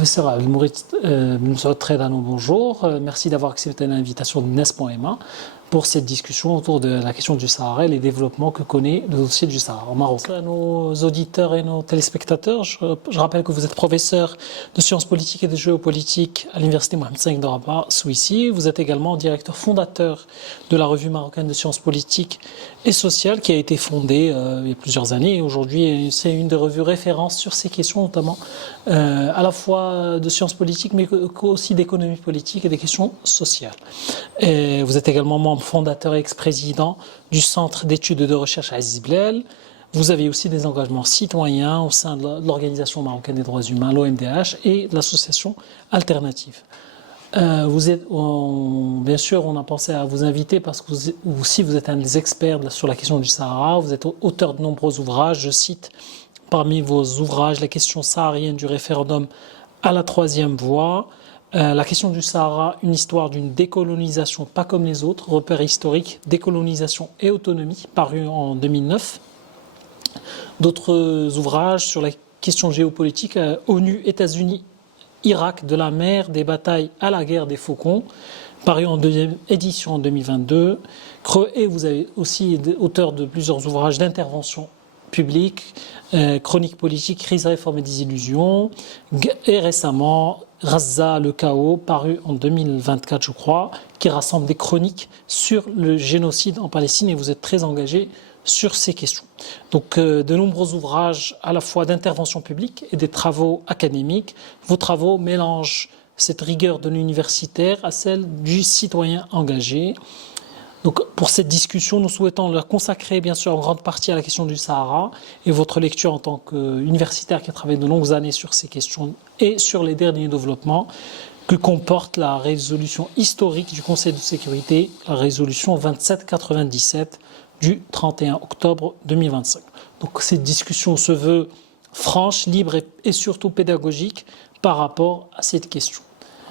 Professeur Abdelmourid Tredano, bonjour. Merci d'avoir accepté l'invitation de NES.ma pour cette discussion autour de la question du Sahara et les développements que connaît le dossier du Sahara au Maroc. À nos auditeurs et nos téléspectateurs, je rappelle que vous êtes professeur de sciences politiques et de géopolitique à l'Université Mohamed V de Rabat, Souissi. Vous êtes également directeur fondateur de la revue marocaine de sciences politiques et sociales qui a été fondée il y a plusieurs années. Et aujourd'hui, c'est une des revues références sur ces questions, notamment à la fois de sciences politiques, mais aussi d'économie politique et des questions sociales. Et vous êtes également membre fondateur et ex-président du Centre d'études et de recherche Aziz Blel. Vous avez aussi des engagements citoyens au sein de l'Organisation marocaine des droits humains, l'OMDH, et de l'association Alternative. Bien sûr, on a pensé à vous inviter parce que vous êtes un des experts sur la question du Sahara. Vous êtes auteur de nombreux ouvrages. Je cite parmi vos ouvrages la question saharienne du référendum à la troisième voie, la question du Sahara, une histoire d'une décolonisation pas comme les autres, repère historique, décolonisation et autonomie, paru en 2009. D'autres ouvrages sur la question géopolitique, ONU, États-Unis, Irak, de la mer, des batailles à la guerre des faucons, paru en deuxième édition en 2022. Et vous avez aussi été auteur de plusieurs ouvrages d'intervention publique, chronique politique, crise, réforme et désillusion, et récemment Gaza, le chaos, paru en 2024 je crois, qui rassemble des chroniques sur le génocide en Palestine, et vous êtes très engagé sur ces questions. Donc de nombreux ouvrages à la fois d'intervention publique et des travaux académiques. Vos travaux mélangent cette rigueur de l'universitaire à celle du citoyen engagé. Donc, pour cette discussion, nous souhaitons la consacrer bien sûr en grande partie à la question du Sahara, et votre lecture en tant qu'universitaire qui a travaillé de longues années sur ces questions et sur les derniers développements que comporte la résolution historique du Conseil de sécurité, la résolution 2797 du 31 octobre 2025. Donc cette discussion se veut franche, libre et surtout pédagogique par rapport à cette question.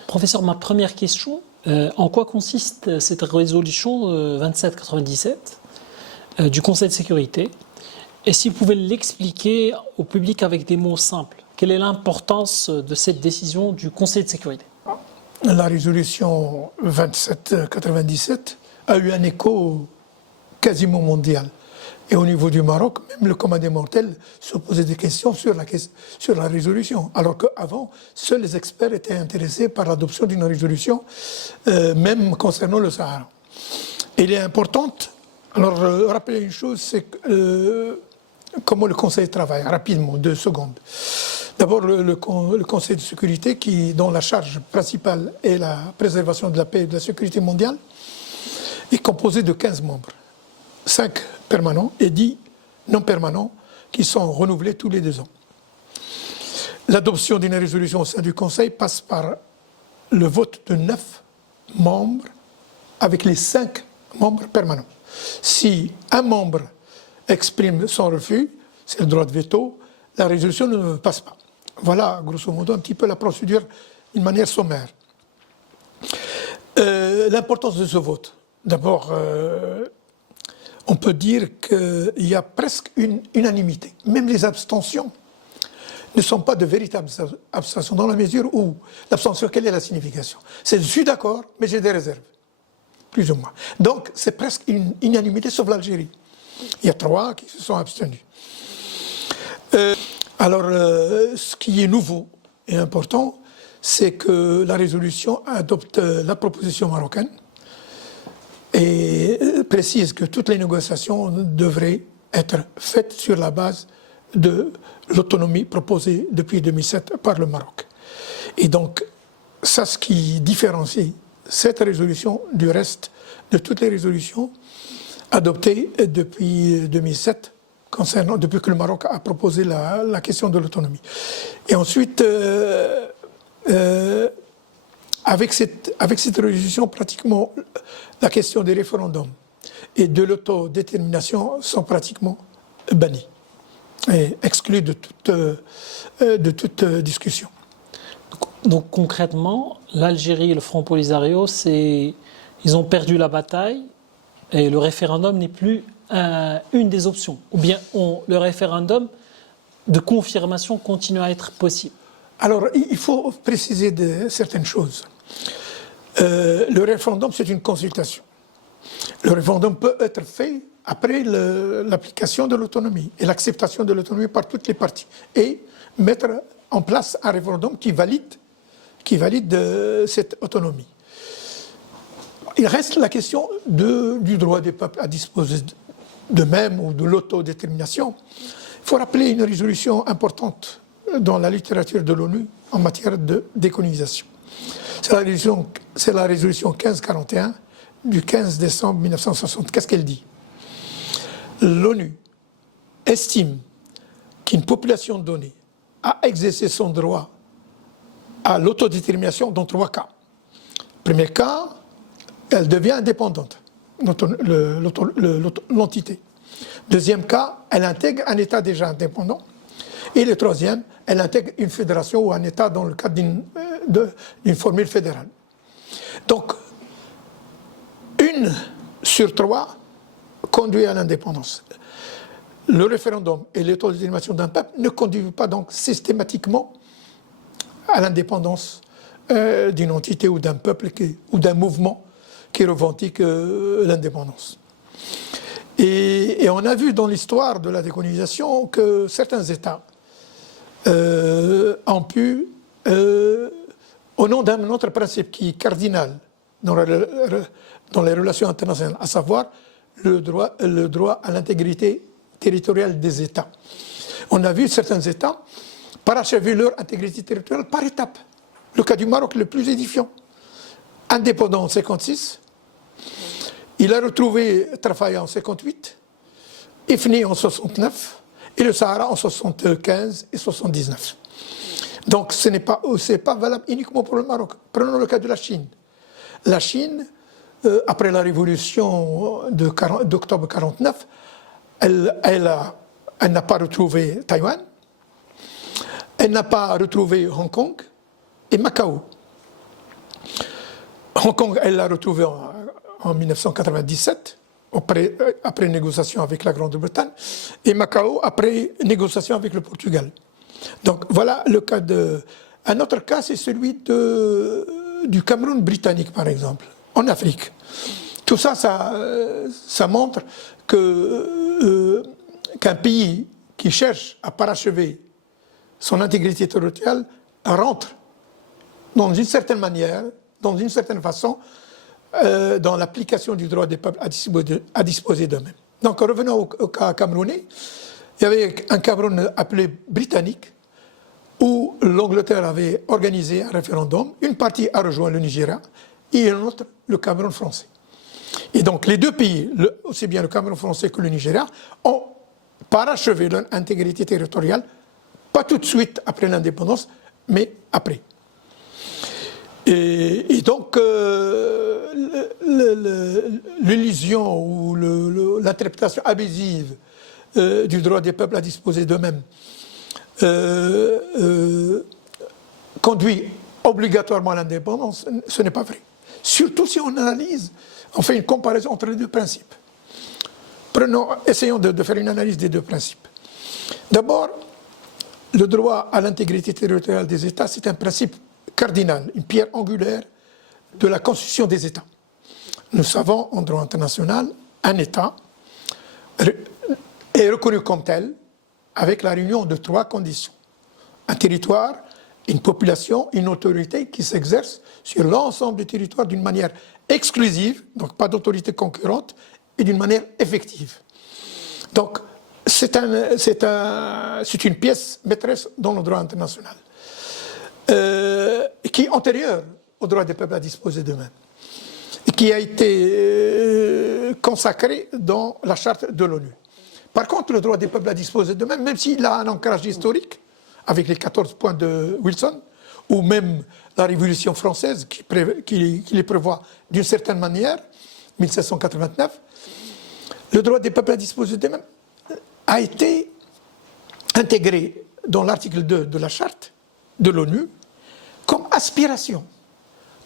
Professeur, ma première question, en quoi consiste cette résolution 2797 du Conseil de sécurité? Et si vous pouvez l'expliquer au public avec des mots simples, quelle est l'importance de cette décision du Conseil de sécurité? La résolution 2797 a eu un écho quasiment mondial. Et au niveau du Maroc, même le commun des mortels se posait des questions sur la résolution. Alors qu'avant, seuls les experts étaient intéressés par l'adoption d'une résolution, même concernant le Sahara. Et elle est importante. Alors, rappelez une chose, c'est comment le Conseil travaille. Rapidement, 2 secondes. D'abord, le Conseil de sécurité, dont la charge principale est la préservation de la paix et de la sécurité mondiale, est composé de 15 membres. 5 permanents et 10 non permanents qui sont renouvelés tous les 2 ans. L'adoption d'une résolution au sein du Conseil passe par le vote de 9 membres avec les 5 membres permanents. Si un membre exprime son refus, c'est le droit de veto, la résolution ne passe pas. Voilà, grosso modo, un petit peu la procédure d'une manière sommaire. L'importance de ce vote. D'abord, on peut dire qu'il y a presque une unanimité. Même les abstentions ne sont pas de véritables abstentions, dans la mesure où l'abstention, quelle est la signification? C'est je suis d'accord, mais j'ai des réserves, plus ou moins. Donc c'est presque une unanimité, sauf l'Algérie. Il y a 3 qui se sont abstenus. Ce qui est nouveau et important, c'est que la résolution adopte la proposition marocaine, et précise que toutes les négociations devraient être faites sur la base de l'autonomie proposée depuis 2007 par le Maroc. Et donc, ça, ce qui différencie cette résolution du reste de toutes les résolutions adoptées depuis 2007, depuis que le Maroc a proposé la question de l'autonomie. Et ensuite, avec cette résolution, pratiquement, la question des référendums et de l'autodétermination sont pratiquement bannis et exclus de toute discussion. Donc concrètement, l'Algérie et le Front Polisario, ils ont perdu la bataille et le référendum n'est plus une des options. Ou bien le référendum de confirmation continue à être possible. Alors, il faut préciser certaines choses. Le référendum, c'est une consultation. Le référendum peut être fait après l'application de l'autonomie et l'acceptation de l'autonomie par toutes les parties et mettre en place un référendum qui valide cette autonomie. Il reste la question du droit des peuples à disposer d'eux-mêmes ou de l'autodétermination. Il faut rappeler une résolution importante dans la littérature de l'ONU en matière de décolonisation. C'est la résolution 1541 du 15 décembre 1960. Qu'est-ce qu'elle dit? L'ONU estime qu'une population donnée a exercé son droit à l'autodétermination dans 3 cas. Premier cas, elle devient indépendante, l'entité. Deuxième cas, elle intègre un État déjà indépendant. Et le troisième, elle intègre une fédération ou un État dans le cadre d'une formule fédérale. Donc, 1 sur 3 conduit à l'indépendance. Le référendum et l'autodétermination d'un peuple ne conduisent pas donc systématiquement à l'indépendance d'une entité ou d'un peuple ou d'un mouvement qui revendique l'indépendance. Et on a vu dans l'histoire de la décolonisation que certains États ont pu, au nom d'un autre principe qui est cardinal dans les relations internationales, à savoir le droit à l'intégrité territoriale des États. On a vu certains États parachever leur intégrité territoriale par étapes. Le cas du Maroc le plus édifiant. Indépendant en 1956, il a retrouvé Trafaya en 1958, Ifni en 1969 et le Sahara en 1975 et 1979. Donc ce n'est pas valable uniquement pour le Maroc. Prenons le cas de la Chine. La Chine, après la révolution d'octobre 1949, elle n'a pas retrouvé Taïwan, elle n'a pas retrouvé Hong Kong et Macao. Hong Kong, elle l'a retrouvé en 1997, après négociation avec la Grande-Bretagne, et Macao après négociation avec le Portugal. Donc voilà le cas de... Un autre cas, c'est celui du Cameroun britannique, par exemple, en Afrique. Tout ça, ça montre qu'un pays qui cherche à parachever son intégrité territoriale rentre dans une certaine manière, dans une certaine façon, dans l'application du droit des peuples à disposer d'eux-mêmes. Donc revenons au cas camerounais. Il y avait un Cameroun appelé britannique, où l'Angleterre avait organisé un référendum. Une partie a rejoint le Nigeria et une autre le Cameroun français. Et donc les deux pays, aussi bien le Cameroun français que le Nigeria, ont parachevé leur intégrité territoriale, pas tout de suite après l'indépendance, mais après. Et donc l'illusion ou l'interprétation abusive du droit des peuples à disposer d'eux-mêmes conduit obligatoirement à l'indépendance, ce n'est pas vrai. Surtout si on analyse, on fait une comparaison entre les deux principes. Essayons de faire une analyse des deux principes. D'abord, le droit à l'intégrité territoriale des États, c'est un principe cardinal, une pierre angulaire de la constitution des États. Nous savons, en droit international, un État est reconnu comme tel avec la réunion de 3 conditions. Un territoire, une population, une autorité qui s'exerce sur l'ensemble du territoire d'une manière exclusive, donc pas d'autorité concurrente, et d'une manière effective. Donc, c'est une pièce maîtresse dans le droit international, qui est antérieure au droit des peuples à disposer d'eux-mêmes, et qui a été consacré dans la charte de l'ONU. Par contre, le droit des peuples à disposer d'eux-mêmes, même s'il a un ancrage historique, avec les 14 points de Wilson, ou même la Révolution française qui les prévoit d'une certaine manière, 1789, le droit des peuples à disposer d'eux-mêmes a été intégré dans l'article 2 de la charte de l'ONU comme aspiration,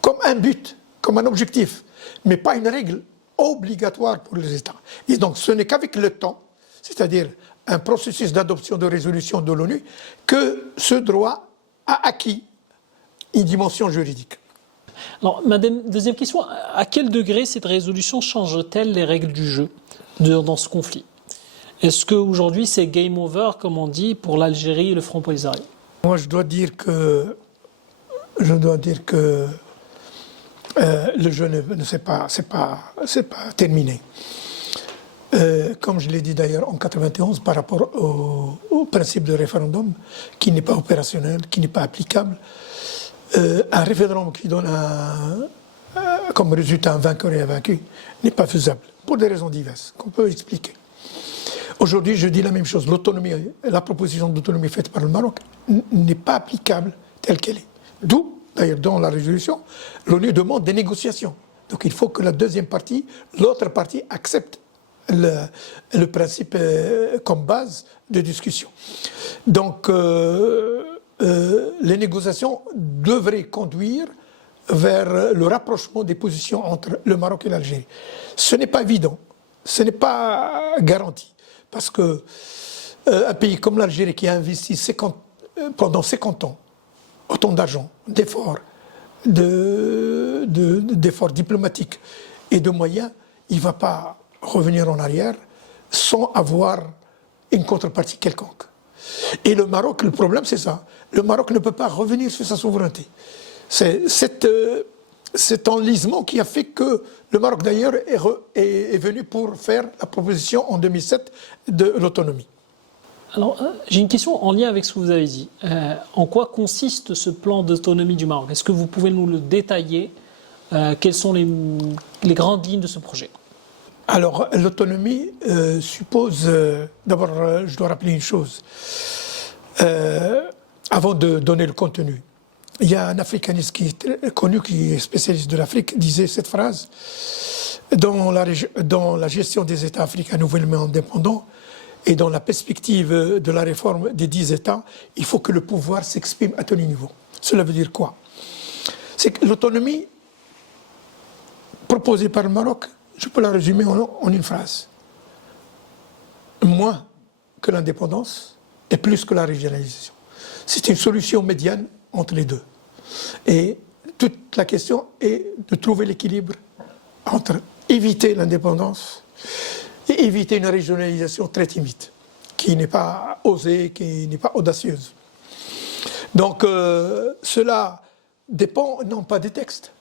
comme un but, comme un objectif, mais pas une règle obligatoire pour les États. Et donc ce n'est qu'avec le temps, c'est-à-dire un processus d'adoption de résolution de l'ONU, que ce droit a acquis une dimension juridique. Alors, ma deuxième question, à quel degré cette résolution change-t-elle les règles du jeu dans ce conflit? Est-ce qu'aujourd'hui c'est game over, comme on dit, pour l'Algérie et le Front Polisario? Moi, je dois dire que le jeu c'est pas terminé. Comme je l'ai dit d'ailleurs en 91 par rapport au principe de référendum, qui n'est pas opérationnel, qui n'est pas applicable, un référendum qui donne comme résultat un vainqueur et un vaincu n'est pas faisable, pour des raisons diverses, qu'on peut expliquer. Aujourd'hui, je dis la même chose, la proposition d'autonomie faite par le Maroc n'est pas applicable telle qu'elle est. D'où, d'ailleurs, dans la résolution, l'ONU demande des négociations. Donc il faut que la deuxième partie, l'autre partie, accepte le principe comme base de discussion. Donc les négociations devraient conduire vers le rapprochement des positions entre le Maroc et l'Algérie. Ce n'est pas évident, ce n'est pas garanti, parce que un pays comme l'Algérie qui a investi pendant 50 ans autant d'argent, d'efforts diplomatiques et de moyens, il ne va pas revenir en arrière sans avoir une contrepartie quelconque. Et le Maroc, le problème c'est ça. Le Maroc ne peut pas revenir sur sa souveraineté. C'est cet enlisement qui a fait que le Maroc d'ailleurs est venu pour faire la proposition en 2007 de l'autonomie. Alors, j'ai une question en lien avec ce que vous avez dit. En quoi consiste ce plan d'autonomie du Maroc? Est-ce que vous pouvez nous le détailler? Quelles sont les grandes lignes de ce projet? Alors, l'autonomie suppose... D'abord, je dois rappeler une chose. Avant de donner le contenu, il y a un africaniste qui est très connu, qui est spécialiste de l'Afrique, disait cette phrase: dans la gestion des États africains nouvellement indépendants et dans la perspective de la réforme des 10 États, il faut que le pouvoir s'exprime à tous les niveaux. Cela veut dire quoi? C'est que l'autonomie proposée par le Maroc, je peux la résumer en une phrase: moins que l'indépendance et plus que la régionalisation. C'est une solution médiane entre les deux. Et toute la question est de trouver l'équilibre entre éviter l'indépendance et éviter une régionalisation très timide, qui n'est pas osée, qui n'est pas audacieuse. Donc cela dépend non pas des textes,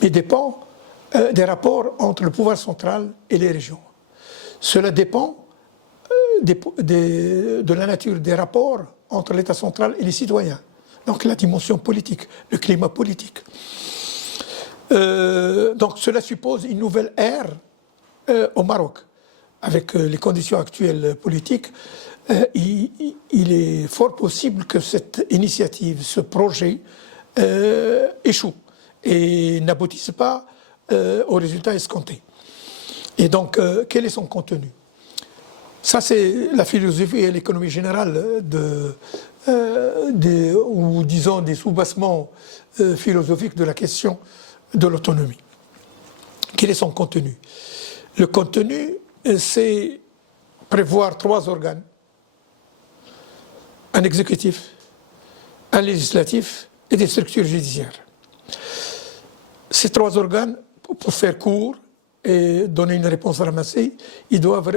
mais dépend des rapports entre le pouvoir central et les régions. Cela dépend de la nature des rapports entre l'État central et les citoyens. Donc la dimension politique, le climat politique. Donc cela suppose une nouvelle ère au Maroc. Avec les conditions actuelles politiques, il est fort possible que cette initiative, ce projet, échoue et n'aboutisse pas aux résultats escomptés. Et donc, quel est son contenu? Ça, c'est la philosophie et l'économie générale ou disons des soubassements philosophiques de la question de l'autonomie. Quel est son contenu? Le contenu, c'est prévoir 3 organes: un exécutif, un législatif et des structures judiciaires. Ces 3 organes, pour faire court et donner une réponse ramassée, ils doivent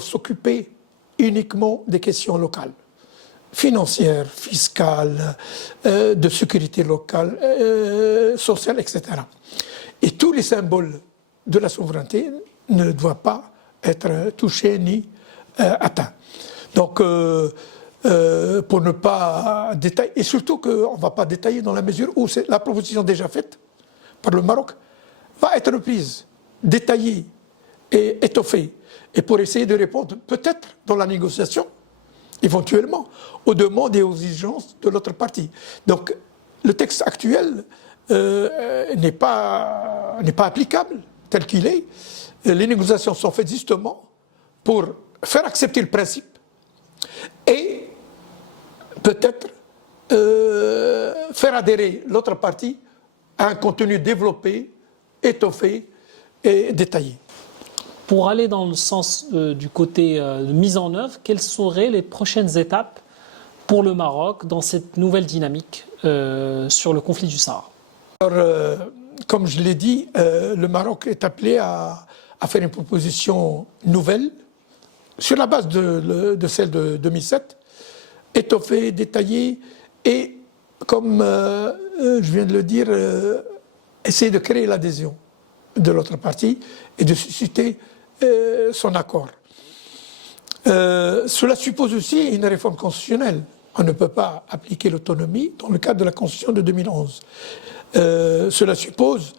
s'occuper uniquement des questions locales, financières, fiscales, de sécurité locale, sociale, etc. Et tous les symboles de la souveraineté ne doivent pas être touchés ni atteints. Donc, pour ne pas détailler, et surtout qu'on ne va pas détailler dans la mesure où la proposition déjà faite par le Maroc va être reprise, détaillée et étoffée, et pour essayer de répondre peut-être dans la négociation, éventuellement, aux demandes et aux exigences de l'autre partie. Donc le texte actuel n'est pas applicable tel qu'il est. Les négociations sont faites justement pour faire accepter le principe et peut-être faire adhérer l'autre partie à un contenu développé, étoffé et détaillé. Pour aller dans le sens du côté de mise en œuvre, quelles seraient les prochaines étapes pour le Maroc dans cette nouvelle dynamique sur le conflit du Sahara? Alors, comme je l'ai dit, le Maroc est appelé à faire une proposition nouvelle sur la base de celle de 2007, étoffée, détaillée et, comme je viens de le dire, essayer de créer l'adhésion de l'autre partie et de susciter son accord. Cela suppose aussi une réforme constitutionnelle. On ne peut pas appliquer l'autonomie dans le cadre de la Constitution de 2011. Cela suppose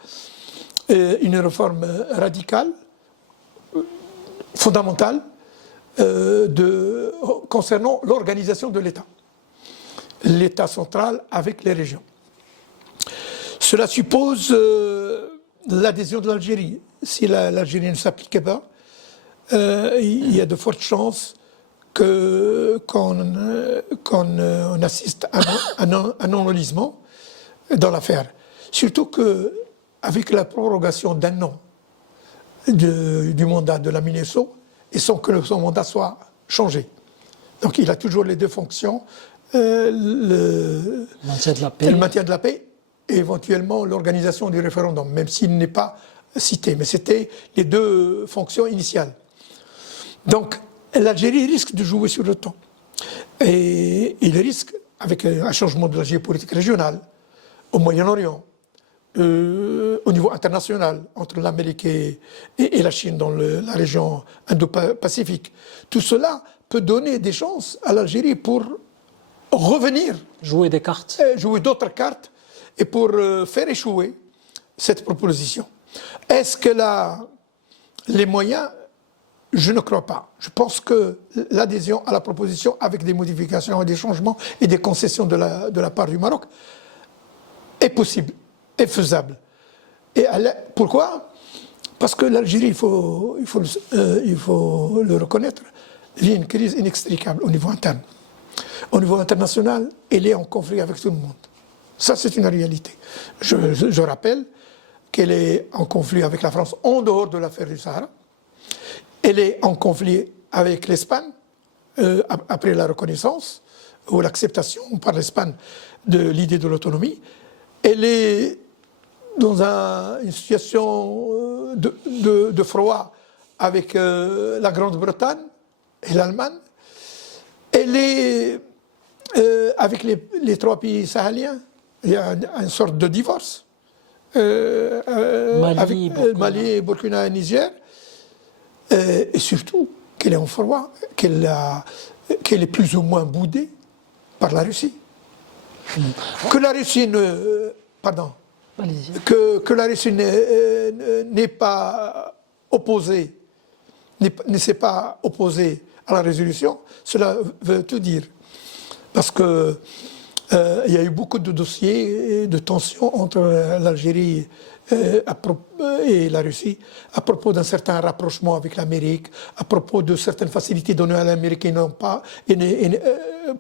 une réforme radicale, fondamentale, concernant l'organisation de l'État. L'État central avec les régions. Cela suppose l'adhésion de l'Algérie. Si l'Algérie ne s'appliquait pas, il y a de fortes chances qu'on assiste à un enlisement dans l'affaire. Surtout qu'avec la prorogation d'un an du mandat de la MINUSO, et sans que son mandat soit changé. Donc il a toujours les deux fonctions, le maintien de la paix et éventuellement l'organisation du référendum, même s'il n'est pas cité. Mais c'était les deux fonctions initiales. Donc l'Algérie risque de jouer sur le temps. Et il risque, avec un changement de la géopolitique régionale, au Moyen-Orient, au niveau international, entre l'Amérique et la Chine dans la région Indo-Pacifique. Tout cela peut donner des chances à l'Algérie pour revenir. Jouer des cartes. Jouer d'autres cartes et pour faire échouer cette proposition. Est-ce qu'elle a les moyens? Je ne crois pas. Je pense que l'adhésion à la proposition, avec des modifications et des changements et des concessions de la part du Maroc, est possible, est faisable. Et pourquoi? Parce que l'Algérie, il faut le reconnaître, vit une crise inextricable au niveau interne. Au niveau international, elle est en conflit avec tout le monde. Ça, c'est une réalité. Je rappelle qu'elle est en conflit avec la France en dehors de l'affaire du Sahara. Elle est en conflit avec l'Espagne après la reconnaissance ou l'acceptation par l'Espagne de l'idée de l'autonomie. Elle est dans une situation de froid avec la Grande-Bretagne et l'Allemagne. Elle est avec les trois pays sahéliens. Il y a une sorte de divorce avec Mali, Burkina et Niger. Et surtout qu'elle est en froid, qu'elle est plus ou moins boudée par la Russie. Que la Russie que la Russie n'est pas opposée, ne s'est pas opposée à la résolution, cela veut tout dire. Parce que il y a eu beaucoup de dossiers et de tensions entre l'Algérie et la Russie à propos d'un certain rapprochement avec l'Amérique, à propos de certaines facilités données à l'Amérique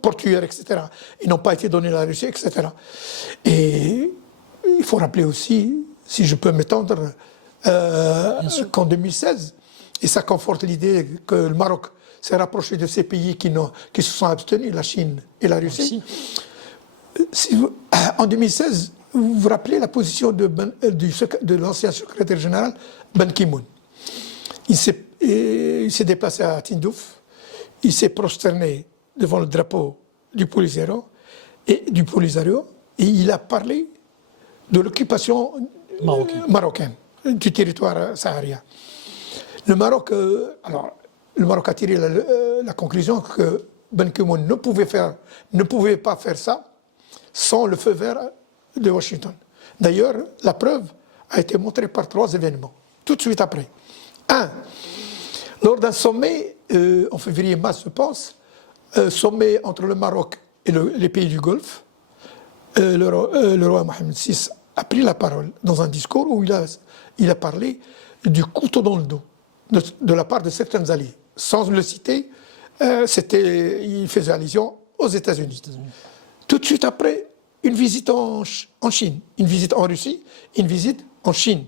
portuaires, etc. Ils n'ont pas été données à la Russie, etc. Et il faut rappeler aussi, si je peux m'étendre, qu'en 2016, et ça conforte l'idée que le Maroc s'est rapproché de ces pays qui se sont abstenus, la Chine et la Russie. En 2016, vous vous rappelez la position de l'ancien secrétaire général Ban Ki-moon. Il s'est déplacé à Tindouf, il s'est prosterné devant le drapeau du Polisario et il a parlé de l'occupation marocaine du territoire saharien. Le Maroc a tiré la conclusion que Ban Ki-moon ne pouvait pas faire ça sans le feu vert de Washington. D'ailleurs, la preuve a été montrée par 3 événements, tout de suite après. Un, lors d'un sommet, en février-mars, je pense, sommet entre le Maroc et les pays du Golfe, le roi Mohamed VI a pris la parole dans un discours où il a parlé du couteau dans le dos de la part de certains alliés. Sans le citer, il faisait allusion aux États-Unis. Tout de suite après, une visite en Chine, une visite en Russie, une visite en Chine.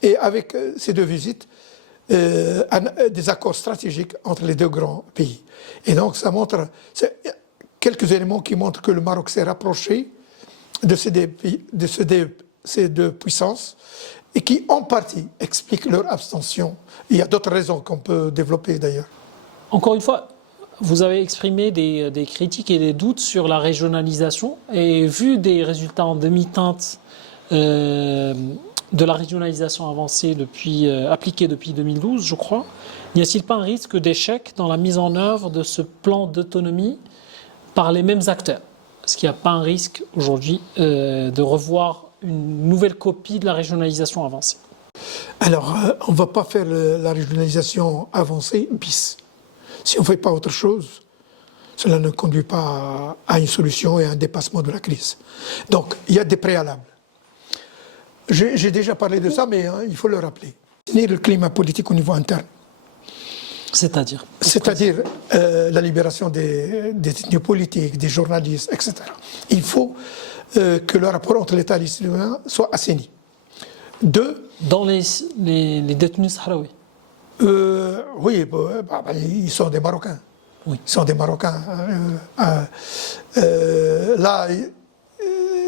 Et avec ces deux visites, des accords stratégiques entre les deux grands pays. Et donc ça montre quelques éléments qui montrent que le Maroc s'est rapproché de ces deux puissances et qui, en partie, expliquent leur abstention. Il y a d'autres raisons qu'on peut développer d'ailleurs. Encore une fois, vous avez exprimé des critiques et des doutes sur la régionalisation et vu des résultats en demi-teinte de la régionalisation avancée appliquée depuis 2012, je crois, n'y a-t-il pas un risque d'échec dans la mise en œuvre de ce plan d'autonomie par les mêmes acteurs? Est-ce qu'il n'y a pas un risque aujourd'hui de revoir une nouvelle copie de la régionalisation avancée? Alors, on ne va pas faire la régionalisation avancée bis. Si on ne fait pas autre chose, cela ne conduit pas à une solution et à un dépassement de la crise. Donc, il y a des préalables. J'ai déjà parlé de ça, mais il faut le rappeler. C'est le climat politique au niveau interne. C'est-à-dire la libération des détenus politiques, des journalistes, etc. Il faut que le rapport entre l'État et les citoyens soit assaini. Deux, dans les détenus sahraouis. Oui, ils sont des Marocains. Oui. Ils sont des Marocains. Là,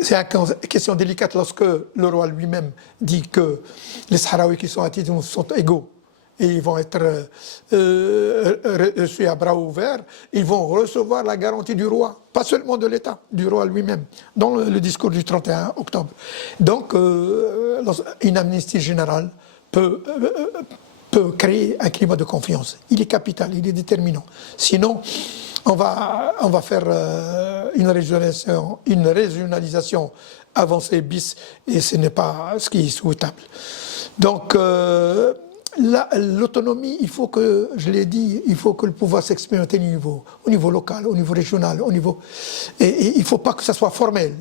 c'est une question délicate lorsque le roi lui-même dit que les Sahraouis qui sont à Tizi sont égaux et ils vont être reçus à bras ouverts. Ils vont recevoir la garantie du roi, pas seulement de l'État, du roi lui-même, dans le discours du 31 octobre. Donc, une amnistie générale peut créer un climat de confiance. Il est capital, il est déterminant. Sinon, on va faire une régionalisation avancée bis et ce n'est pas ce qui est souhaitable. Donc, l'autonomie, il faut que, je l'ai dit, il faut que le pouvoir s'exprime à tel niveau, au niveau local, au niveau régional, et il ne faut pas que ça soit formel.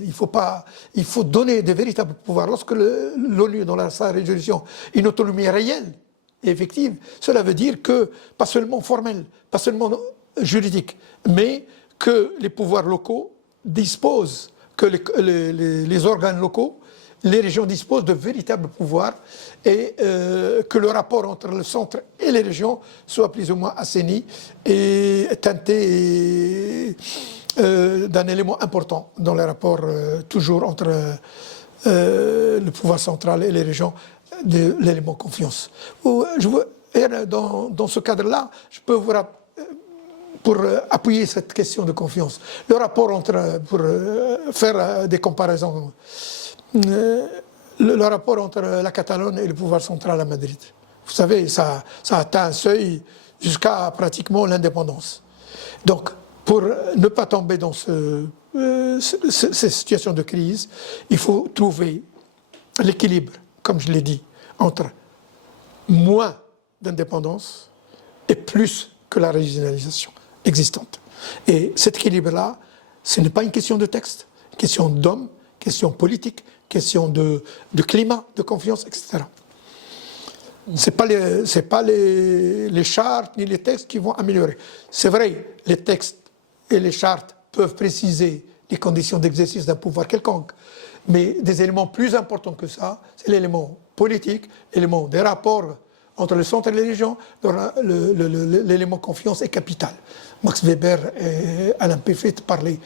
Il faut donner de véritables pouvoirs. Lorsque l'ONU, dans sa résolution, une autonomie réelle et effective, cela veut dire que, pas seulement formel, pas seulement juridique, mais que les pouvoirs locaux disposent, que les organes locaux, les régions disposent de véritables pouvoirs et que le rapport entre le centre et les régions soit plus ou moins assaini et teinté d'un élément important dans les rapports toujours entre le pouvoir central et les régions, de l'élément confiance. Dans ce cadre-là, je peux vous rappeler, pour appuyer cette question de confiance, le rapport pour faire des comparaisons, le rapport entre la Catalogne et le pouvoir central à Madrid. Vous savez, ça atteint un seuil jusqu'à pratiquement l'indépendance. Donc, pour ne pas tomber dans ces situations de crise, il faut trouver l'équilibre, comme je l'ai dit, entre moins d'indépendance et plus que la régionalisation existante. Et cet équilibre-là, ce n'est pas une question de texte, question d'homme, question politique, question de climat, de confiance, etc. Ce n'est pas les chartes ni les textes qui vont améliorer. C'est vrai, les textes et les chartes peuvent préciser les conditions d'exercice d'un pouvoir quelconque, mais des éléments plus importants que ça, c'est l'élément politique, l'élément des rapports entre le centre et les régions, l'élément confiance est capital. Max Weber et Alain Peyret parlaient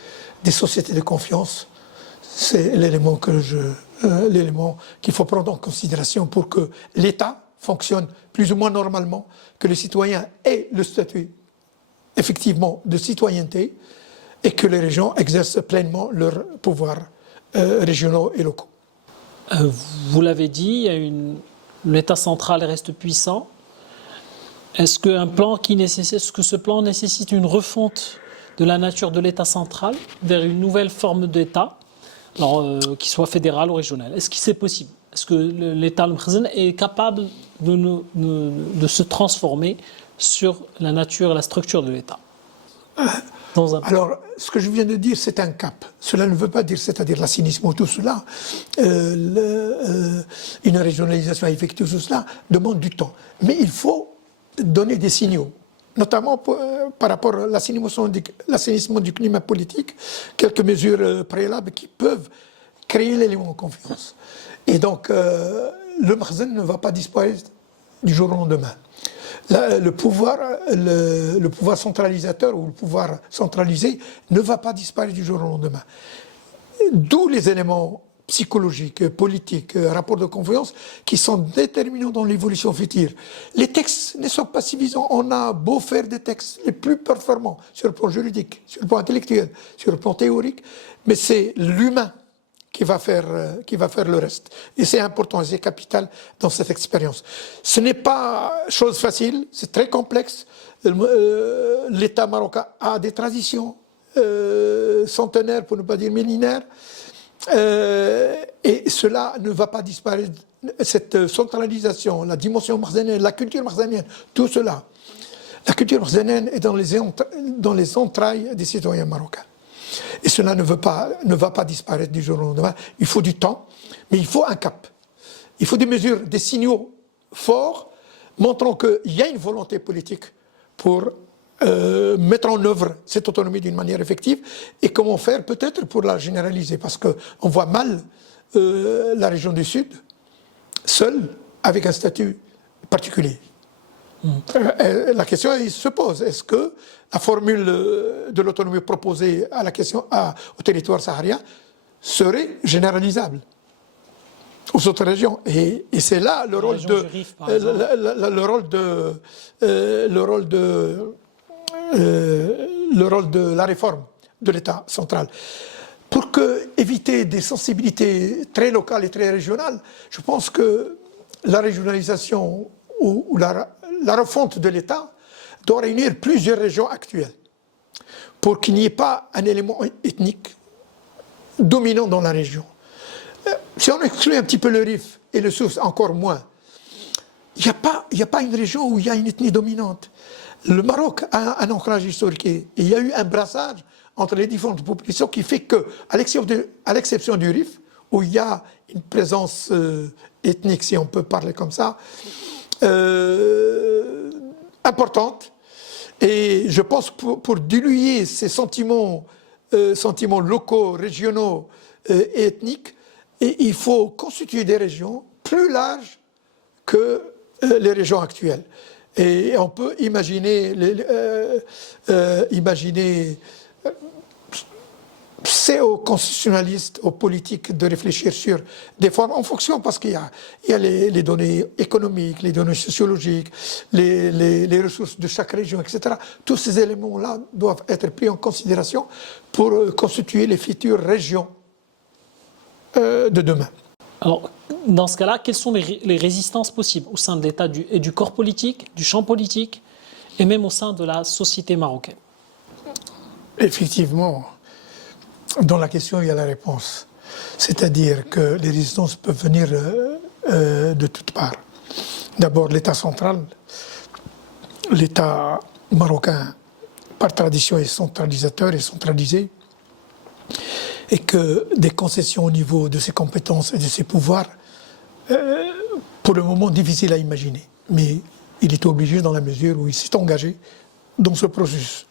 des sociétés de confiance. C'est l'élément qu'il faut prendre en considération pour que l'État fonctionne plus ou moins normalement, que les citoyens aient le statut effectivement de citoyenneté et que les régions exercent pleinement leurs pouvoirs régionaux et locaux. Vous l'avez dit, l'État central reste puissant. Est-ce que ce plan nécessite une refonte de la nature de l'État central vers une nouvelle forme d'État, qui soit fédéral ou régional? Est-ce que c'est possible? Est-ce que l'État al-Makhzen est capable de se transformer sur la nature et la structure de l'État? Alors, ce que je viens de dire, c'est un cap. Cela ne veut pas dire, c'est-à-dire l'assainissement, tout cela, une régionalisation effective, tout cela demande du temps. Mais il faut donner des signaux, notamment par rapport à l'assainissement du climat politique, quelques mesures préalables qui peuvent créer l'élément de confiance. Et donc, le Makhzen ne va pas disparaître du jour au lendemain. Le pouvoir centralisateur ou le pouvoir centralisé ne va pas disparaître du jour au lendemain. D'où les éléments psychologiques, politiques, rapports de confiance qui sont déterminants dans l'évolution future. Les textes ne sont pas suffisants. On a beau faire des textes les plus performants sur le plan juridique, sur le plan intellectuel, sur le plan théorique, mais c'est l'humain qui va faire le reste. Et c'est important, c'est capital dans cette expérience. Ce n'est pas chose facile, c'est très complexe. L'État marocain a des traditions centenaires, pour ne pas dire millénaires, et cela ne va pas disparaître. Cette centralisation, la dimension marzanienne, la culture marzanienne, tout cela. La culture marzanienne est dans les entrailles des citoyens marocains. Et cela ne va pas disparaître du jour au lendemain. Il faut du temps, mais il faut un cap. Il faut des mesures, des signaux forts montrant qu'il y a une volonté politique pour mettre en œuvre cette autonomie d'une manière effective et comment faire peut-être pour la généraliser. Parce qu'on voit mal la région du Sud seule avec un statut particulier. La question se pose, est-ce que la formule de l'autonomie proposée à la question au territoire saharien serait généralisable aux autres régions? Et c'est là le rôle de la réforme de l'État central. Pour éviter des sensibilités très locales et très régionales, je pense que la régionalisation ou la refonte de l'État doit réunir plusieurs régions actuelles pour qu'il n'y ait pas un élément ethnique dominant dans la région. Si on exclut un petit peu le Rif et le Souss, encore moins, il n'y a pas une région où il y a une ethnie dominante. Le Maroc a un ancrage historique et il y a eu un brassage entre les différentes populations qui fait que, à l'exception du Rif, où il y a une présence ethnique, si on peut parler comme ça, importante. Et je pense que pour diluer ces sentiments locaux, régionaux et ethniques, il faut constituer des régions plus larges que les régions actuelles. Et on peut imaginer c'est aux constitutionnalistes, aux politiques de réfléchir sur des formes en fonction, parce qu'il y a les données économiques, les données sociologiques, les ressources de chaque région, etc. Tous ces éléments-là doivent être pris en considération pour constituer les futures régions de demain. Alors, dans ce cas-là, quelles sont les résistances possibles au sein de l'État et du corps politique, du champ politique, et même au sein de la société marocaine? Effectivement, dans la question, il y a la réponse. C'est-à-dire que les résistances peuvent venir de toutes parts. D'abord, l'État central, l'État marocain, par tradition, est centralisateur et centralisé, et que des concessions au niveau de ses compétences et de ses pouvoirs, pour le moment, difficile à imaginer. Mais il est obligé dans la mesure où il s'est engagé dans ce processus.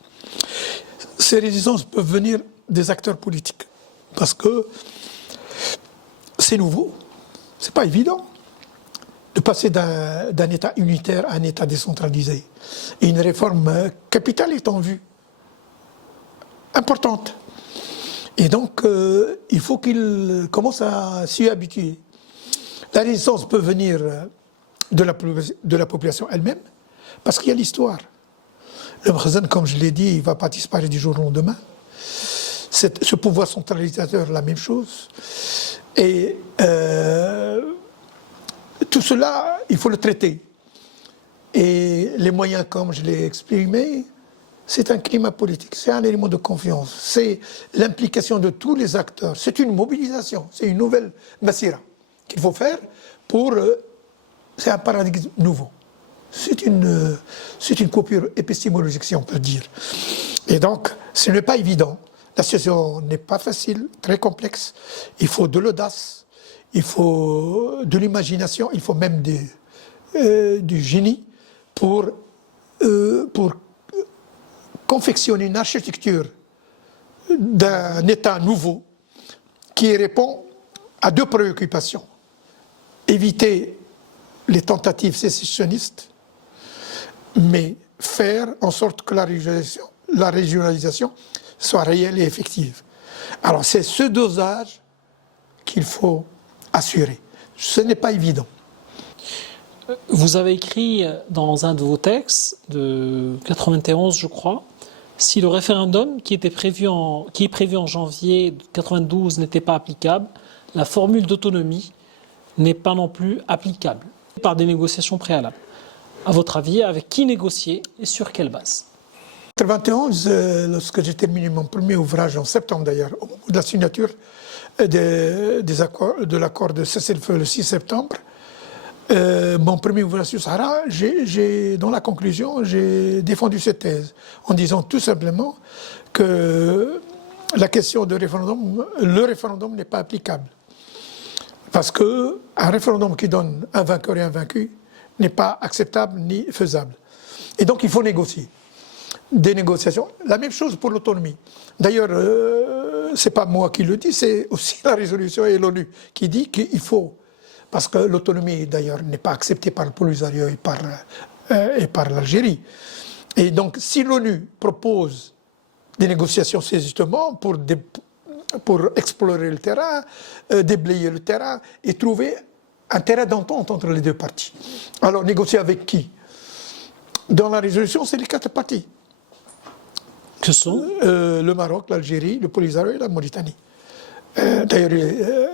Ces résistances peuvent venir des acteurs politiques, parce que c'est nouveau, c'est pas évident de passer d'un État unitaire à un État décentralisé. Et une réforme capitale est en vue, importante. Et donc, il faut qu'il commence à s'y habituer. La résistance peut venir de la population elle-même, parce qu'il y a l'histoire. Le Makhzen, comme je l'ai dit, il ne va pas disparaître du jour au lendemain. Ce pouvoir centralisateur, la même chose. Et tout cela, il faut le traiter. Et les moyens, comme je l'ai exprimé, c'est un climat politique, c'est un élément de confiance, c'est l'implication de tous les acteurs, c'est une mobilisation, c'est une nouvelle massira qu'il faut faire pour... c'est un paradigme nouveau. C'est une coupure épistémologique, si on peut dire. Et donc, ce n'est pas évident. La situation n'est pas facile, très complexe. Il faut de l'audace, il faut de l'imagination, il faut même du génie pour confectionner une architecture d'un État nouveau qui répond à deux préoccupations. Éviter les tentatives sécessionnistes mais faire en sorte que la régionalisation soit réelle et effective. Alors c'est ce dosage qu'il faut assurer. Ce n'est pas évident. Vous avez écrit dans un de vos textes, de 91 je crois, si le référendum qui est prévu en janvier 92 n'était pas applicable, la formule d'autonomie n'est pas non plus applicable par des négociations préalables. À votre avis, avec qui négocier et sur quelle base? En 91, lorsque j'ai terminé mon premier ouvrage, en septembre d'ailleurs, au moment de la signature de l'accord de cessez-le-feu le 6 septembre, mon premier ouvrage sur Sahara, dans la conclusion, j'ai défendu cette thèse en disant tout simplement que la question de le référendum n'est pas applicable. Parce qu'un référendum qui donne un vainqueur et un vaincu n'est pas acceptable ni faisable. Et donc il faut négocier. Des négociations. La même chose pour l'autonomie. D'ailleurs, ce n'est pas moi qui le dis, c'est aussi la résolution et l'ONU qui dit qu'il faut. Parce que l'autonomie, d'ailleurs, n'est pas acceptée par le Polisario et par l'Algérie. Et donc, si l'ONU propose des négociations, c'est justement pour explorer le terrain, déblayer le terrain et trouver un terrain d'entente entre les deux parties. Alors, négocier avec qui? Dans la résolution, c'est les 4 parties. Que sont le Maroc, l'Algérie, le Polisario et la Mauritanie. D'ailleurs,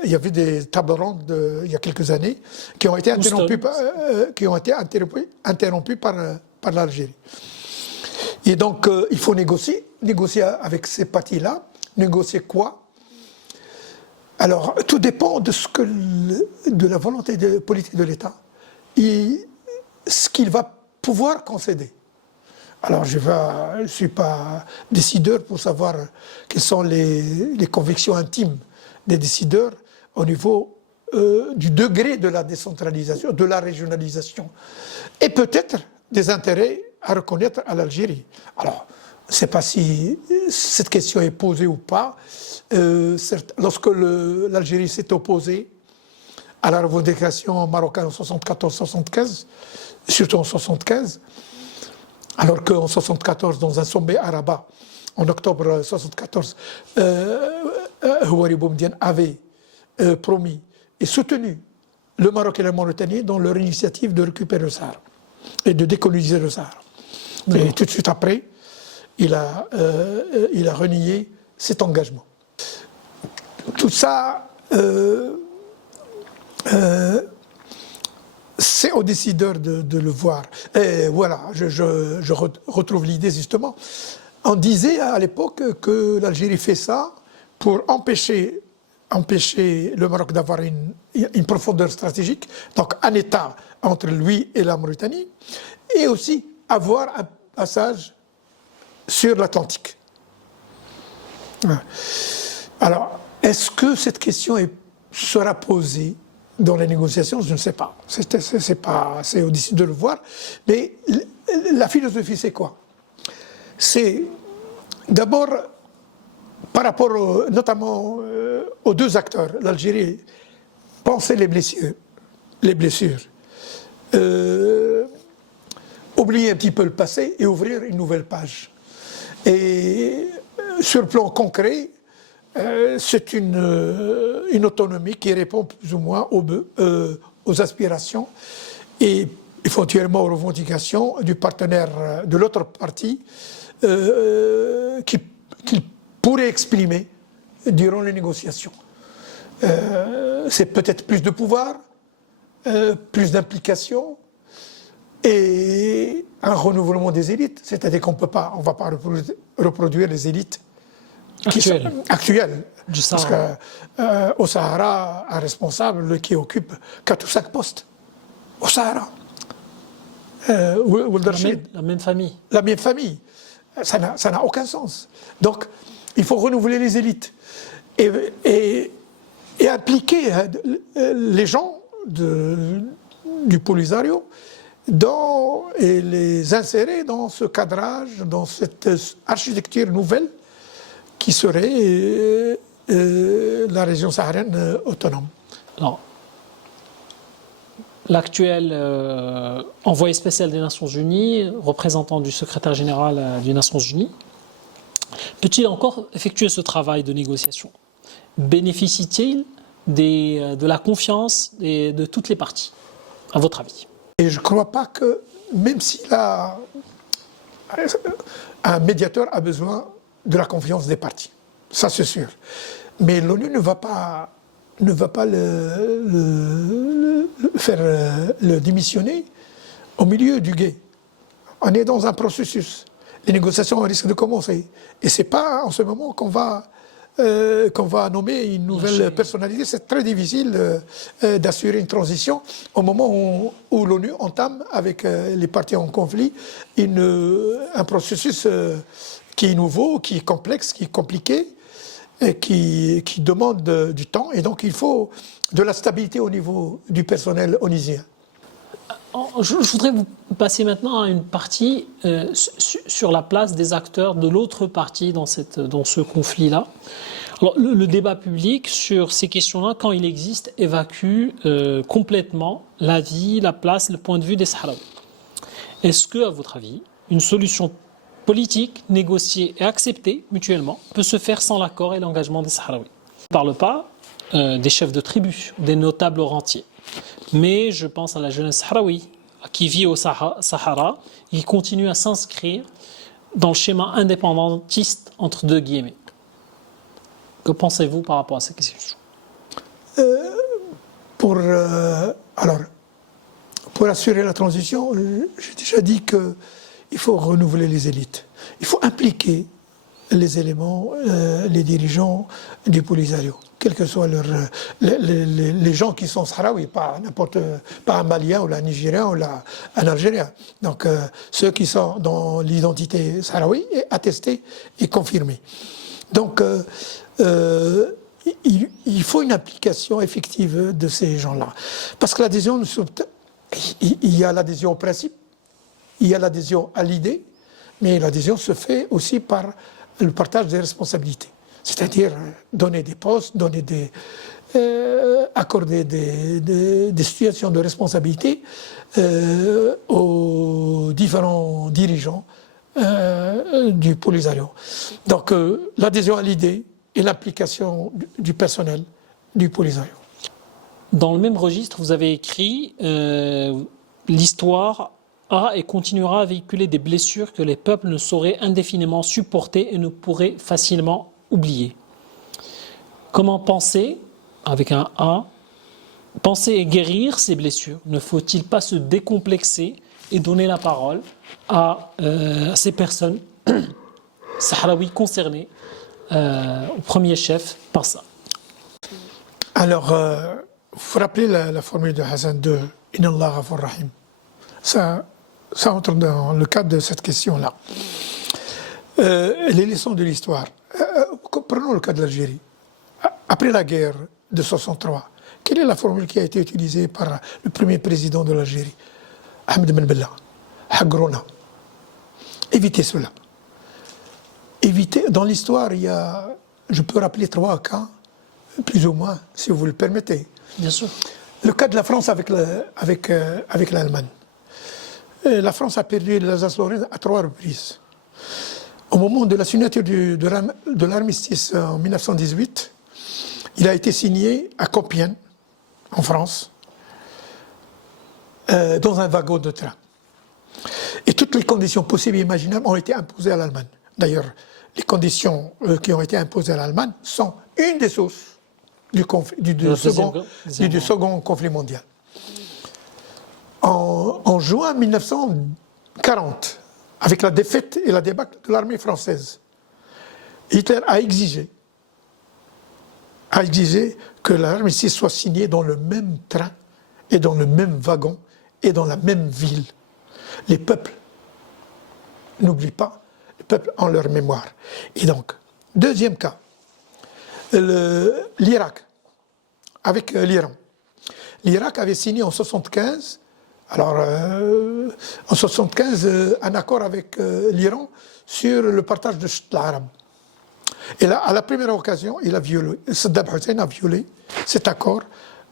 il y avait des tables rondes il y a quelques années qui ont été interrompues par l'Algérie. Et donc, il faut négocier avec ces parties-là. Négocier quoi? Alors, tout dépend de la volonté politique de l'État et ce qu'il va pouvoir concéder. Alors, je ne suis pas décideur pour savoir quelles sont les convictions intimes des décideurs au niveau du degré de la décentralisation, de la régionalisation. Et peut-être des intérêts à reconnaître à l'Algérie. Alors, je ne sais pas si cette question est posée ou pas. Lorsque l'Algérie s'est opposée à la revendication marocaine en 74-75, surtout en 75, alors qu'en 1974, dans un sommet à Rabat, en octobre 1974, Houari Boumedienne avait promis et soutenu le Maroc et la Mauritanie dans leur initiative de récupérer le Sahara et de décoloniser le Sahara. Et tout de suite après, il a renié cet engagement. Tout ça, c'est aux décideurs de le voir. Et voilà, je retrouve l'idée justement. On disait à l'époque que l'Algérie fait ça pour empêcher le Maroc d'avoir une profondeur stratégique, donc un État entre lui et la Mauritanie, et aussi avoir un passage sur l'Atlantique. Alors, est-ce que cette question sera posée dans les négociations? Je ne sais pas. C'est au décideur de le voir. Mais la philosophie, c'est quoi? C'est d'abord, par rapport notamment aux deux acteurs, l'Algérie, penser les blessures, oublier un petit peu le passé et ouvrir une nouvelle page. Et sur le plan concret, c'est une autonomie qui répond plus ou moins aux aspirations et éventuellement aux revendications du partenaire de l'autre partie qu'il pourrait exprimer durant les négociations. C'est peut-être plus de pouvoir, plus d'implication et un renouvellement des élites. C'est-à-dire qu'on ne va pas reproduire les élites actuelles. Parce qu'au Sahara, un responsable qui occupe 4 ou 5 postes. Au Sahara. La même famille. La même famille. Ça n'a aucun sens. Donc, il faut renouveler les élites et impliquer les gens du Polisario et les insérer dans ce cadrage, dans cette architecture nouvelle qui serait la région saharienne autonome. Alors, l'actuel envoyé spécial des Nations Unies, représentant du secrétaire général des Nations Unies, peut-il encore effectuer ce travail de négociation? Bénéficie-t-il de la confiance de toutes les parties, à votre avis? Et je ne crois pas que, même si un médiateur a besoin de la confiance des parties, ça c'est sûr. Mais l'ONU ne va pas le démissionner au milieu du gué. On est dans un processus. Les négociations risquent de commencer. Et ce n'est pas en ce moment qu'on va nommer une nouvelle personnalité. C'est très difficile d'assurer une transition au moment où l'ONU entame avec les parties en conflit un processus qui est nouveau, qui est complexe, qui est compliqué, et qui demande du temps. Et donc il faut de la stabilité au niveau du personnel onusien. Je voudrais vous passer maintenant à une partie sur la place des acteurs de l'autre partie dans ce conflit-là. Alors, le débat public sur ces questions-là, quand il existe, évacue complètement la vie, la place, le point de vue des Sahraouis. Est-ce que, à votre avis, une solution politique, négociée et acceptée mutuellement, peut se faire sans l'accord et l'engagement des Sahraouis? Je ne parle pas des chefs de tribus, des notables rentiers. Mais je pense à la jeunesse sahraoui qui vit au Sahara et qui continue à s'inscrire dans le schéma indépendantiste entre deux guillemets. Que pensez-vous par rapport à cette question? Pour assurer la transition, j'ai déjà dit qu'il faut renouveler les élites. Il faut impliquer les éléments, les dirigeants du Polisario, quels que soient les gens qui sont sahraouis, pas un Malien ou un Nigérien ou un Algérien. Donc ceux qui sont dans l'identité sahraoui est attestés et confirmés. Donc il faut une implication effective de ces gens-là. Parce que l'adhésion, il y a l'adhésion au principe, il y a l'adhésion à l'idée, mais l'adhésion se fait aussi par le partage des responsabilités. C'est-à-dire donner des postes, accorder des situations de responsabilité aux différents dirigeants du Polisario. Donc l'adhésion à l'idée et l'implication du personnel du Polisario. Dans le même registre, vous avez écrit l'histoire a et continuera à véhiculer des blessures que les peuples ne sauraient indéfiniment supporter et ne pourraient facilement oublier. Comment penser, avec un A, penser et guérir ces blessures? Ne faut-il pas se décomplexer et donner la parole à ces personnes sahraouis concernées au premier chef par ça? Alors, vous rappelez la formule de Hassan II, « Inna Allah ghafur rahim ». Ça entre dans le cadre de cette question-là. Les leçons de l'histoire. Prenons le cas de l'Algérie. Après la guerre de 63, quelle est la formule qui a été utilisée par le premier président de l'Algérie, Ahmed Ben Bella? Hagrouna. Évitez cela. Évitez. Dans l'histoire, je peux rappeler 3 cas, plus ou moins, si vous le permettez. Bien sûr. Le cas de la France avec l'Allemagne. La France a perdu l'Alsace-Lorraine à 3 reprises. Au moment de la signature de l'armistice en 1918, il a été signé à Compiègne, en France, dans un wagon de train. Et toutes les conditions possibles et imaginables ont été imposées à l'Allemagne. D'ailleurs, les conditions qui ont été imposées à l'Allemagne sont une des sources du second conflit mondial. En juin 1940, avec la défaite et la débâcle de l'armée française, Hitler a exigé que l'armistice soit signé dans le même train et dans le même wagon et dans la même ville. Les peuples n'oublient pas, les peuples ont leur mémoire. Et donc, deuxième cas, l'Irak, avec l'Iran. L'Irak avait signé en 1975, un accord avec l'Iran sur le partage de Chut al-Arab. Et là, à la première occasion, Saddam Hussein a violé cet accord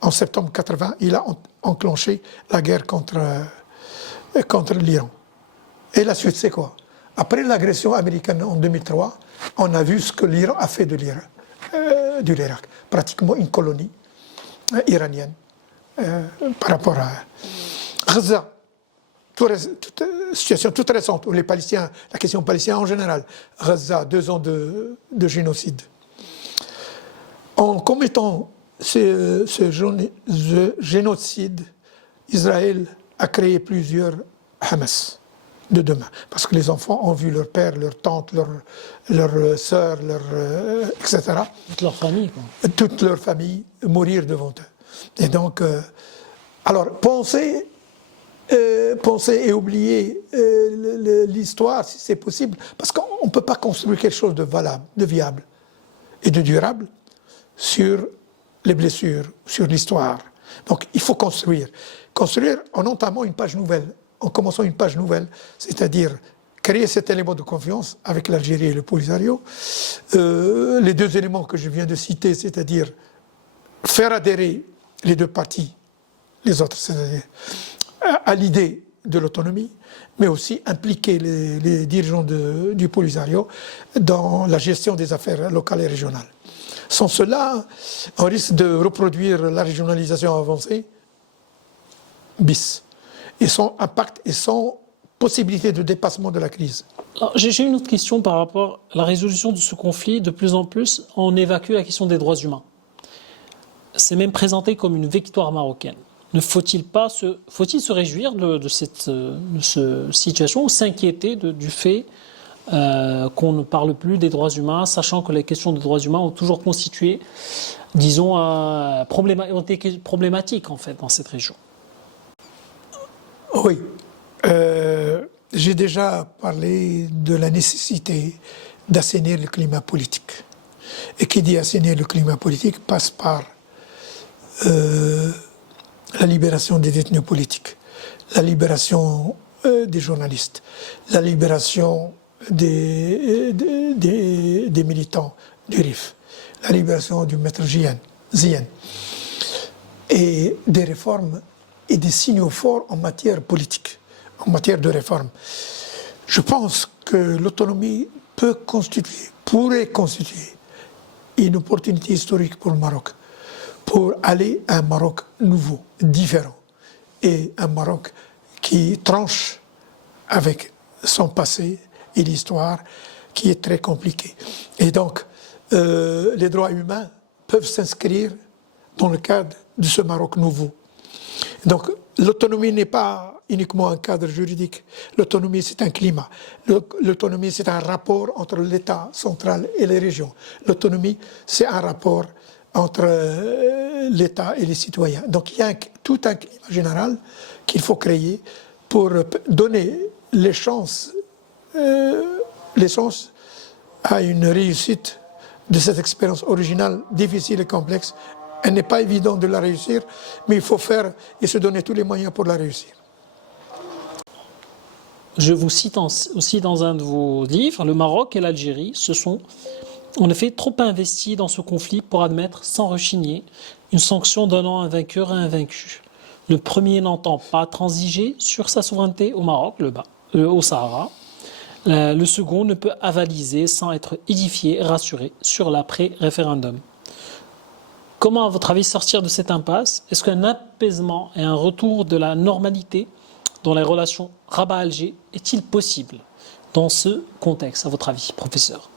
en septembre 80, il a enclenché la guerre contre l'Iran. Et la suite, c'est quoi? Après l'agression américaine en 2003, on a vu ce que l'Iran a fait de l'Irak. Pratiquement une colonie iranienne par rapport à Gaza. Situation toute récente où les Palestiniens, la question palestinienne en général, Gaza, 2 ans de génocide. En commettant ce génocide, Israël a créé plusieurs Hamas de demain. Parce que les enfants ont vu leur père, leur tante, leur sœur, etc. Toute leur famille, quoi. Toute leur famille mourir devant eux. Et donc, alors, penser et oublier l'histoire, si c'est possible, parce qu'on ne peut pas construire quelque chose de valable, de viable et de durable sur les blessures, sur l'histoire. Donc il faut construire. Construire en entamant une page nouvelle, en commençant une page nouvelle, c'est-à-dire créer cet élément de confiance avec l'Algérie et le Polisario. Les 2 éléments que je viens de citer, c'est-à-dire faire adhérer les 2 parties, les autres, c'est-à-dire à l'idée de l'autonomie, mais aussi impliquer les dirigeants du Polisario dans la gestion des affaires locales et régionales. Sans cela, on risque de reproduire la régionalisation avancée bis, et son impact et son possibilité de dépassement de la crise. J'ai une autre question par rapport à la résolution de ce conflit. De plus en plus, on évacue la question des droits humains. C'est même présenté comme une victoire marocaine. Ne faut-il se réjouir de cette situation ou s'inquiéter du fait qu'on ne parle plus des droits humains, sachant que les questions des droits humains ont toujours constitué, disons, ont été problématiques en fait dans cette région? Oui. J'ai déjà parlé de la nécessité d'assainir le climat politique. Et qui dit assainir le climat politique passe par la libération des détenus politiques, la libération des journalistes, la libération des militants du RIF, la libération du maître Zien, et des réformes et des signaux forts en matière politique, en matière de réforme. Je pense que l'autonomie pourrait constituer une opportunité historique pour le Maroc, pour aller à un Maroc nouveau, différent, et un Maroc qui tranche avec son passé et l'histoire qui est très compliquée. Et donc, les droits humains peuvent s'inscrire dans le cadre de ce Maroc nouveau. Donc, l'autonomie n'est pas uniquement un cadre juridique. L'autonomie, c'est un climat. L'autonomie, c'est un rapport entre l'État central et les régions. L'autonomie, c'est un rapport entre l'État et les citoyens. Donc, il y a tout un climat général qu'il faut créer pour donner les chances à une réussite de cette expérience originale, difficile et complexe. Elle n'est pas évidente de la réussir, mais il faut faire et se donner tous les moyens pour la réussir. Je vous cite aussi dans un de vos livres, le Maroc et l'Algérie se sont en effet trop investis dans ce conflit pour admettre sans rechigner une sanction donnant un vainqueur à un vaincu. Le premier n'entend pas transiger sur sa souveraineté au Maroc, au Sahara. Le second ne peut avaliser sans être édifié et rassuré sur l'après-référendum. Comment, à votre avis, sortir de cette impasse? Est-ce qu'un apaisement et un retour de la normalité dans les relations Rabat-Alger est-il possible dans ce contexte, à votre avis, professeur?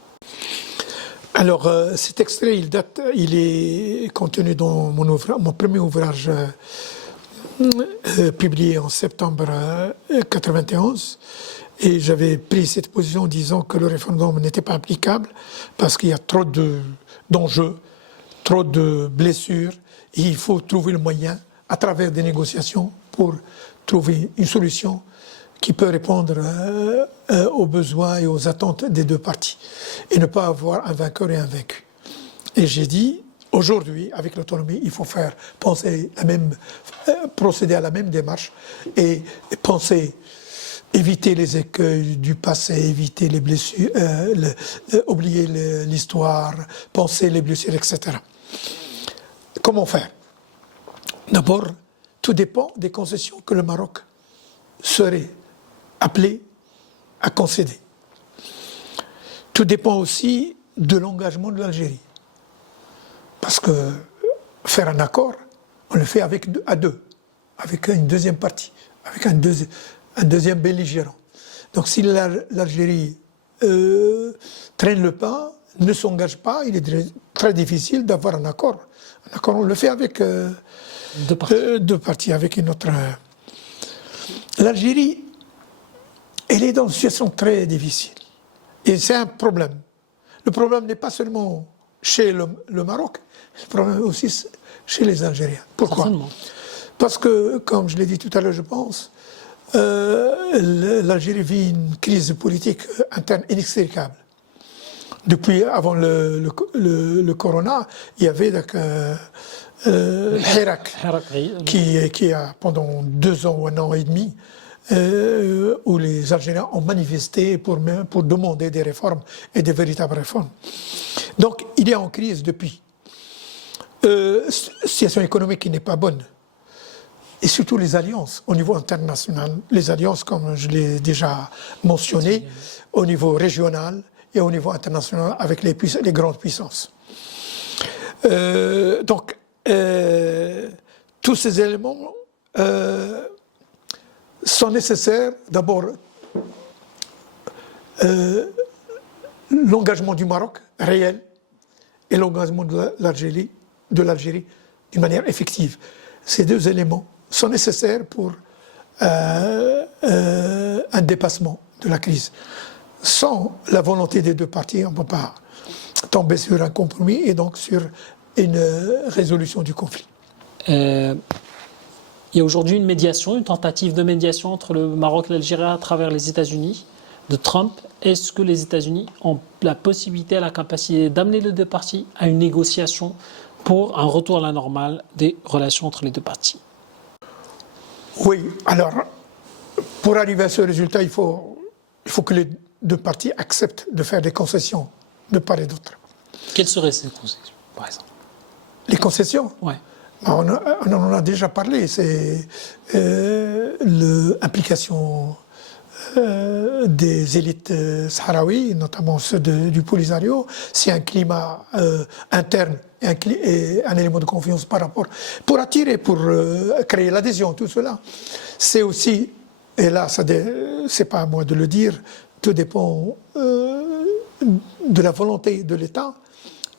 Alors, cet extrait, il est contenu dans mon premier ouvrage publié en septembre 1991. Et j'avais pris cette position en disant que le référendum n'était pas applicable parce qu'il y a trop d'enjeux, trop de blessures, et il faut trouver le moyen, à travers des négociations, pour trouver une solution qui peut répondre aux besoins et aux attentes des 2 parties, et ne pas avoir un vainqueur et un vaincu. Et j'ai dit, aujourd'hui, avec l'autonomie, il faut procéder à la même démarche et éviter les écueils du passé, éviter les blessures, oublier l'histoire, penser les blessures, etc. Comment faire? D'abord, tout dépend des concessions que le Maroc serait appelé à concéder. Tout dépend aussi de l'engagement de l'Algérie. Parce que faire un accord, on le fait à deux, avec une deuxième partie, avec un deuxième belligérant. Donc si l'Algérie traîne le pas, ne s'engage pas, il est très difficile d'avoir un accord. Un accord, on le fait avec deux parties, avec une autre. L'Algérie, elle est dans une situation très difficile. Et c'est un problème. Le problème n'est pas seulement chez le Maroc, le problème est aussi chez les Algériens. Pourquoi? Parce que, comme je l'ai dit tout à l'heure, je pense, l'Algérie vit une crise politique interne inextricable. Depuis, avant le corona, il y avait Hirak, qui a, pendant 2 ans ou 1 an et demi, où les Algériens ont manifesté pour demander des réformes et des véritables réformes. Donc, il est en crise depuis. Situation économique qui n'est pas bonne. Et surtout les alliances au niveau international. Les alliances, comme je l'ai déjà mentionné, au niveau régional et au niveau international avec les grandes puissances. Donc, tous ces éléments sont nécessaires. D'abord, l'engagement du Maroc réel et l'engagement de l'Algérie d'une manière effective. Ces 2 éléments sont nécessaires pour un dépassement de la crise. Sans la volonté des 2 parties, on ne peut pas tomber sur un compromis et donc sur une résolution du conflit. Il y a aujourd'hui une tentative de médiation entre le Maroc et l'Algérie à travers les États-Unis de Trump. Est-ce que les États-Unis ont la possibilité, la capacité d'amener les 2 parties à une négociation pour un retour à la normale des relations entre les 2 parties? Oui, alors, pour arriver à ce résultat, il faut que les 2 parties acceptent de faire des concessions de part et d'autre. Quelles seraient ces concessions, par exemple? Les concessions? Oui. On en a déjà parlé, c'est l'implication des élites sahraouies, notamment ceux du Polisario. C'est un climat interne et un élément de confiance par rapport, pour attirer, pour créer l'adhésion, tout cela. C'est aussi, et là, c'est pas à moi de le dire, tout dépend de la volonté de l'État,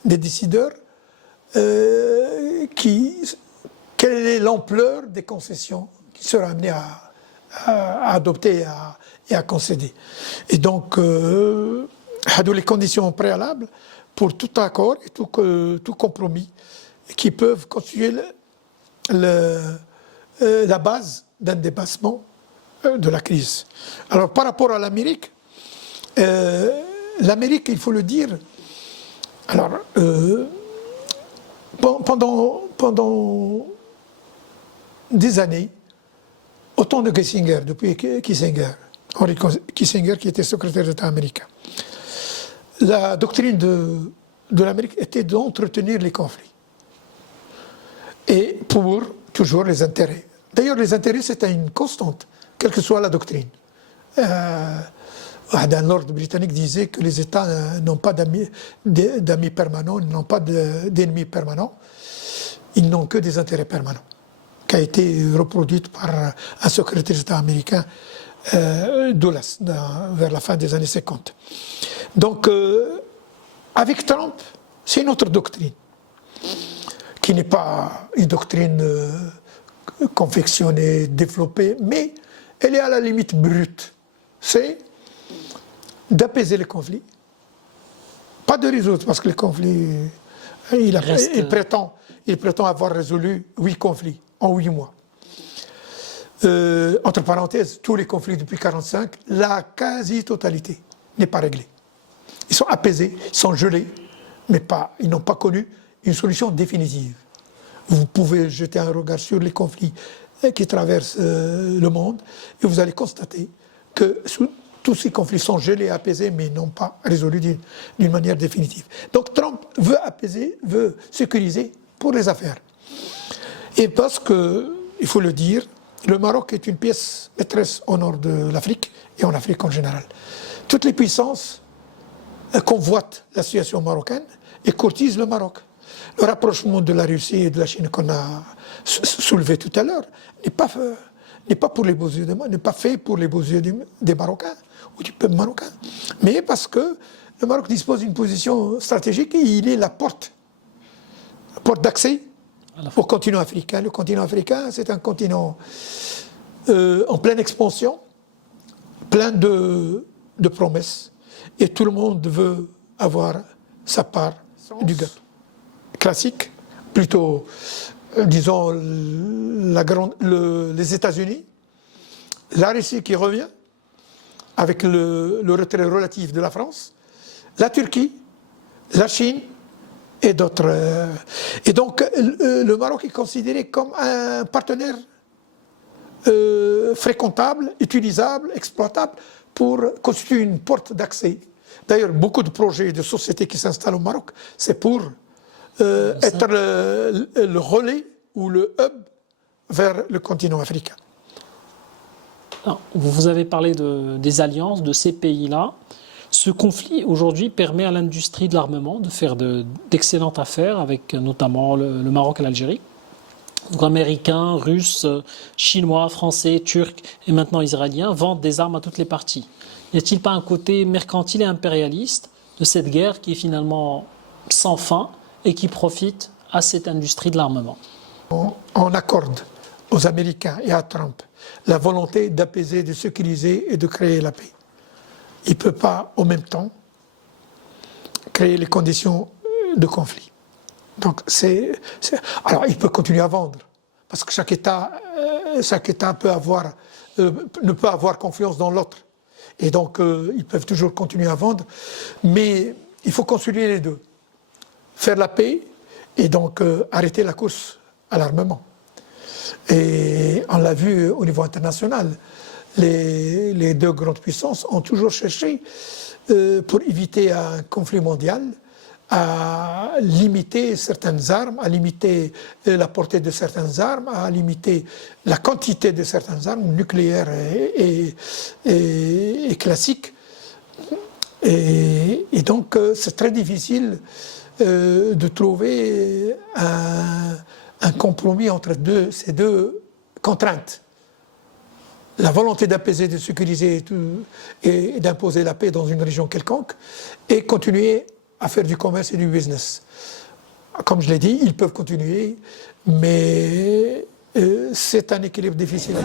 des décideurs, quelle est l'ampleur des concessions qui sera amenée à adopter et à concéder. Et donc, les conditions préalables pour tout accord et tout compromis qui peuvent constituer la base d'un dépassement de la crise. Alors, par rapport à l'Amérique, il faut le dire, alors, pendant des années, au temps de Kissinger, depuis Kissinger, Henry Kissinger qui était secrétaire d'État américain, la doctrine de l'Amérique était d'entretenir les conflits. Et pour toujours les intérêts. D'ailleurs, les intérêts, c'était une constante, quelle que soit la doctrine. Un lord britannique disait que les États n'ont pas d'amis permanents, ils n'ont pas d'ennemis permanents, ils n'ont que des intérêts permanents, qui a été reproduite par un secrétaire d'État américain, Dulles, vers la fin des années 50. Donc, avec Trump, c'est une autre doctrine, qui n'est pas une doctrine confectionnée, développée, mais elle est à la limite brute. C'est d'apaiser les conflits, pas de résoudre, parce que les conflits, il prétend avoir résolu 8 conflits en 8 mois. Entre parenthèses, tous les conflits depuis 1945, la quasi-totalité n'est pas réglée. Ils sont apaisés, ils sont gelés, mais ils n'ont pas connu une solution définitive. Vous pouvez jeter un regard sur les conflits qui traversent le monde et vous allez constater que tous ces conflits sont gelés et apaisés, mais n'ont pas résolu d'une manière définitive. Donc Trump veut apaiser, veut sécuriser pour les affaires. Et parce que, il faut le dire, le Maroc est une pièce maîtresse au nord de l'Afrique et en Afrique en général. Toutes les puissances convoitent la situation marocaine et courtisent le Maroc. Le rapprochement de la Russie et de la Chine qu'on a soulevé tout à l'heure n'est pas pour les beaux yeux n'est pas fait pour les beaux yeux des Marocains ou du peuple marocain, mais parce que le Maroc dispose d'une position stratégique et il est la porte d'accès au continent africain. Le continent africain, c'est un continent en pleine expansion, plein de promesses, et tout le monde veut avoir sa part du gâteau. Classique, plutôt, disons, les États-Unis, la Russie qui revient, avec le retrait relatif de la France, la Turquie, la Chine et d'autres. Et donc, le Maroc est considéré comme un partenaire fréquentable, utilisable, exploitable pour constituer une porte d'accès. D'ailleurs, beaucoup de projets de sociétés qui s'installent au Maroc, c'est pour être le relais ou le hub vers le continent africain. Alors, vous avez parlé des alliances de ces pays-là. Ce conflit, aujourd'hui, permet à l'industrie de l'armement de faire d'excellentes affaires avec notamment le Maroc et l'Algérie. Donc, Américains, Russes, Chinois, Français, Turcs et maintenant Israéliens vendent des armes à toutes les parties. N'y a-t-il pas un côté mercantile et impérialiste de cette guerre qui est finalement sans fin et qui profite à cette industrie de l'armement? On accorde aux Américains et à Trump la volonté d'apaiser, de sécuriser et de créer la paix. Il ne peut pas, en même temps, créer les conditions de conflit. Donc, alors, il peut continuer à vendre, parce que chaque État ne peut avoir confiance dans l'autre. Et donc, ils peuvent toujours continuer à vendre, mais il faut concilier les deux. Faire la paix et donc arrêter la course à l'armement. Et on l'a vu au niveau international, les deux grandes puissances ont toujours cherché, pour éviter un conflit mondial, à limiter certaines armes, à limiter la portée de certaines armes, à limiter la quantité de certaines armes nucléaires et classiques. Et donc c'est très difficile de trouver un compromis entre ces deux contraintes. La volonté d'apaiser, de sécuriser et d'imposer la paix dans une région quelconque, et continuer à faire du commerce et du business. Comme je l'ai dit, ils peuvent continuer, mais c'est un équilibre difficile.